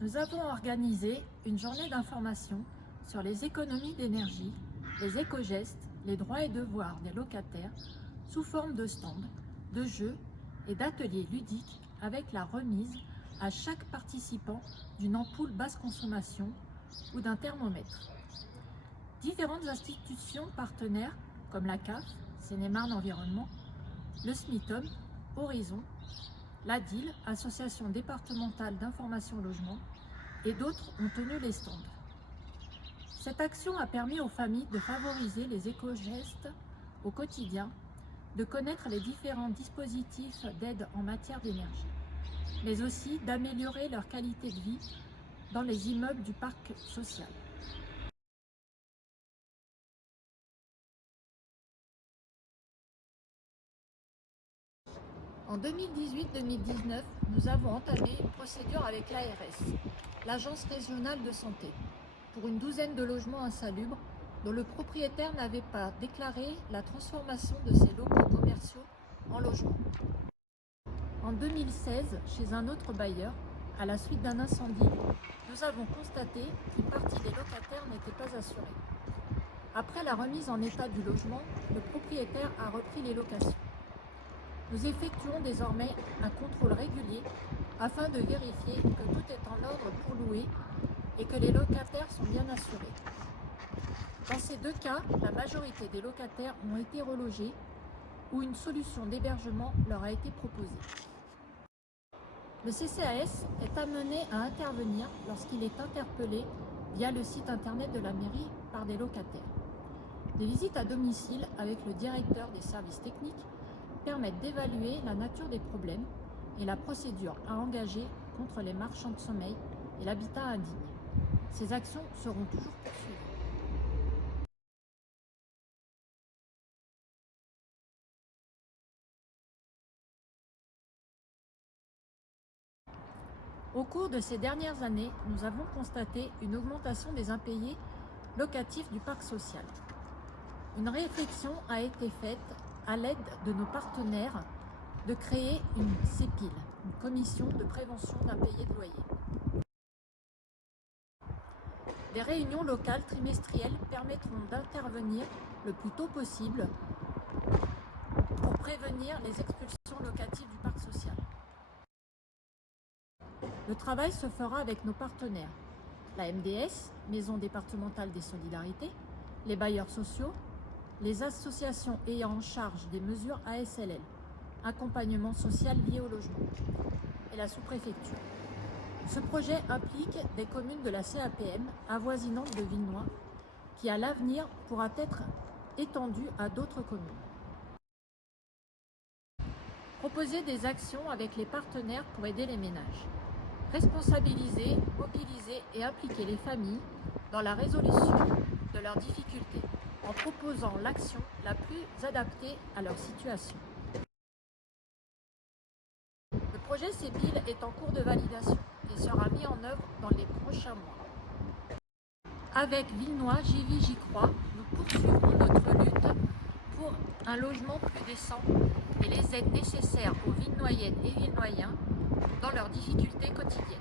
nous avons organisé une journée d'information sur les économies d'énergie, les éco-gestes, les droits et devoirs des locataires sous forme de stands, de jeux et d'ateliers ludiques avec la remise à chaque participant d'une ampoule basse consommation ou d'un thermomètre. Différentes institutions partenaires comme la CAF, Seine-et-Marne Environnement, le SMITOM, Horizon, l'ADIL, Association départementale d'information logement, et d'autres ont tenu les stands. Cette action a permis aux familles de favoriser les éco-gestes au quotidien, de connaître les différents dispositifs d'aide en matière d'énergie, mais aussi d'améliorer leur qualité de vie dans les immeubles du parc social. En 2018-2019, nous avons entamé une procédure avec l'ARS, l'Agence régionale de santé, pour une douzaine de logements insalubres dont le propriétaire n'avait pas déclaré la transformation de ses locaux commerciaux en logements. En 2016, chez un autre bailleur, à la suite d'un incendie, nous avons constaté qu'une partie des locataires n'était pas assurée. Après la remise en état du logement, le propriétaire a repris les locations. Nous effectuons désormais un contrôle régulier afin de vérifier que tout est en ordre pour louer et que les locataires sont bien assurés. Dans ces deux cas, la majorité des locataires ont été relogés ou une solution d'hébergement leur a été proposée. Le CCAS est amené à intervenir lorsqu'il est interpellé via le site internet de la mairie par des locataires. Des visites à domicile avec le directeur des services techniques permettent d'évaluer la nature des problèmes et la procédure à engager contre les marchands de sommeil et l'habitat indigne. Ces actions seront toujours poursuivies. Au cours de ces dernières années, nous avons constaté une augmentation des impayés locatifs du parc social. Une réflexion a été faite à l'aide de nos partenaires de créer une CEPIL, une commission de prévention d'impayés de loyer. Des réunions locales trimestrielles permettront d'intervenir le plus tôt possible pour prévenir les expulsions locatives du parc social. Le travail se fera avec nos partenaires, la MDS, Maison départementale des solidarités, les bailleurs sociaux, les associations ayant en charge des mesures ASLL, accompagnement social lié au logement, et la sous-préfecture. Ce projet implique des communes de la CAPM avoisinantes de Villenoy, qui à l'avenir pourra être étendu à d'autres communes. Proposer des actions avec les partenaires pour aider les ménages. Responsabiliser, mobiliser et impliquer les familles dans la résolution de leurs difficultés, en proposant l'action la plus adaptée à leur situation. Le projet CEPIL est en cours de validation et sera mis en œuvre dans les prochains mois. Avec Villenoy, j'y vis, j'y crois, nous poursuivrons notre lutte pour un logement plus décent et les aides nécessaires aux Villenoyennes et Villenoyens dans leurs difficultés quotidiennes.